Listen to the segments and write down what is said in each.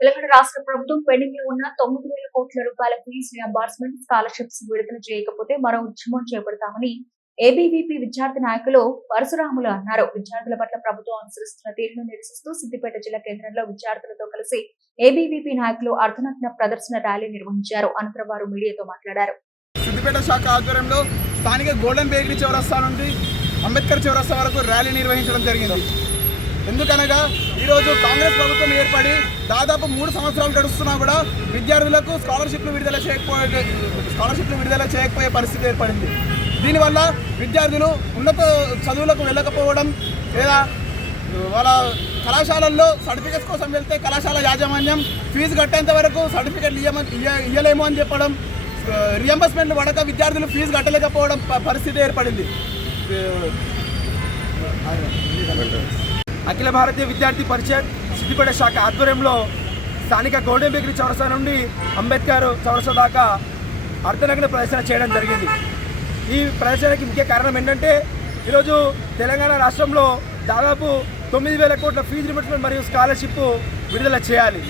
తెలంగాణ రాష్ట్ర ప్రభుత్వం పెండింగ్ లో ఉన్న 9,000 కోట్ల రూపాయల ఫీజు రియంబర్స్మెంట్ స్కాలర్షిప్స్ విడుదల చేయకపోతే మరో ఉద్యమం చేపడతామని ఏబీవీపీ విద్యార్థి నాయకులు పరశురాములు అన్నారు. విద్యార్థుల పట్ల ప్రభుత్వం అనుసరిస్తున్న తీరును నిరసిస్తూ సిద్దిపేట జిల్లా కేంద్రంలో విద్యార్థులతో కలిసి ఏబీవీపీ నాయకులు అర్ధనగ్న ప్రదర్శన ర్యాలీ నిర్వహించారు. అనంతరం వారు మీడియాతో మాట్లాడారు. సిద్దిపేట శాఖ ఆధ్వర్యంలో స్థానిక గోల్డెన్ బేకరీ చౌరస్తా నుండి అంబేద్కర్ చౌరస్తా వరకు ర్యాలీ నిర్వహించడం జరిగింది. ఎందుకనగా ఈరోజు కాంగ్రెస్ ప్రభుత్వం ఏర్పడి దాదాపు 3 సంవత్సరాలు గడుస్తున్నా కూడా విద్యార్థులకు స్కాలర్షిప్లు విడుదల చేయకపోయే పరిస్థితి ఏర్పడింది. దీనివల్ల విద్యార్థులు ఉన్నత చదువులకు వెళ్ళకపోవడం లేదా వాళ్ళ కళాశాలల్లో సర్టిఫికెట్స్ కోసం వెళ్తే కళాశాల యాజమాన్యం ఫీజు కట్టేంత వరకు సర్టిఫికెట్లు ఇయ్యలేము అని చెప్పడం, రియంబర్స్మెంట్ పడక విద్యార్థులు ఫీజు కట్టలేకపోవడం పరిస్థితి ఏర్పడింది. అఖిల భారతీయ విద్యార్థి పరిషత్ సిద్దిపేట శాఖ ఆధ్వర్యంలో స్థానిక గోల్డెన్ బేకరీ చౌరస్తా నుండి అంబేద్కర్ చౌరస్తా దాకా అర్ధనగ్న ప్రదర్శన చేయడం జరిగింది. ఈ ప్రదర్శనకి ముఖ్య కారణం ఏంటంటే ఈరోజు తెలంగాణ రాష్ట్రంలో దాదాపు 9,000 కోట్ల ఫీజు రియంబర్స్మెంట్ మరియు స్కాలర్షిప్ విడుదల చేయాలి.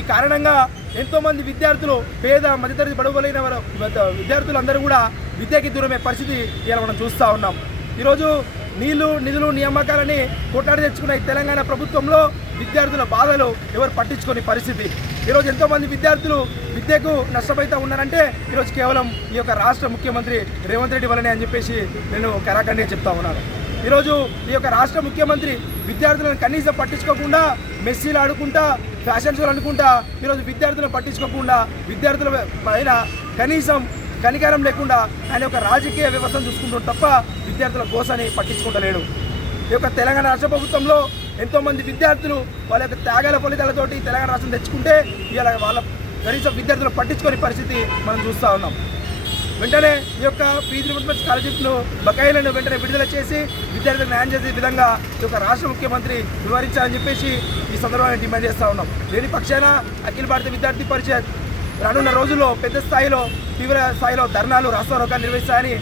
ఈ కారణంగా ఎంతోమంది విద్యార్థులు పేద మధ్యతరగతి బడుగులైన విద్యార్థులందరూ కూడా విద్యకి దూరమే పరిస్థితి ఇలా మనం చూస్తూ ఉన్నాం. ఈరోజు నిధులు నియామకాలని కొట్లాడి తెచ్చుకున్న ఈ తెలంగాణ ప్రభుత్వంలో విద్యార్థుల బాధలు ఎవరు పట్టించుకునే పరిస్థితి. ఈరోజు ఎంతోమంది విద్యార్థులు విద్యకు నష్టపోతూ ఉన్నారంటే ఈరోజు కేవలం ఈ యొక్క రాష్ట్ర ముఖ్యమంత్రి రేవంత్ రెడ్డి వల్లనే అని చెప్పేసి నేను కరాఖండిగా చెప్తా ఉన్నాను. ఈరోజు ఈ యొక్క రాష్ట్ర ముఖ్యమంత్రి విద్యార్థులను కనీసం పట్టించుకోకుండా మెస్సీలు ఆడుకుంటా ఫ్యాషన్ షోలు అనుకుంటా ఈరోజు విద్యార్థులను పట్టించుకోకుండా విద్యార్థుల పైన కనీసం కనికరం లేకుండా ఆయన యొక్క రాజకీయ వ్యవస్థను చూసుకుంటాడు తప్ప విద్యార్థుల కోసాన్ని పట్టించుకుంటలేడు. ఈ యొక్క తెలంగాణ రాష్ట్ర ప్రభుత్వంలో ఎంతోమంది విద్యార్థులు వాళ్ళ యొక్క త్యాగాల ఫలితాలతోటి తెలంగాణ రాష్ట్రం తెచ్చుకుంటే ఇవాళ వాళ్ళ కనీసం విద్యార్థులు పట్టించుకునే పరిస్థితి మనం చూస్తూ ఉన్నాం. వెంటనే ఈ యొక్క ఫీజు రియంబర్స్మెంట్ స్కాలర్షిప్ను బకాయిలను వెంటనే విడుదల చేసి విద్యార్థులకు న్యాయం చేసే విధంగా ఈ యొక్క రాష్ట్ర ముఖ్యమంత్రి వివరించాలని చెప్పేసి ఈ సందర్భంగా డిమాండ్ చేస్తూ ఉన్నాం. లేని పక్షాన అఖిల భారతీయ విద్యార్థి పరిషత్ రానున్న రోజుల్లో పెద్ద స్థాయిలో తీవ్ర స్థాయిలో ధర్నాలు రాస్తారోకాలు నిర్వహిస్తాయని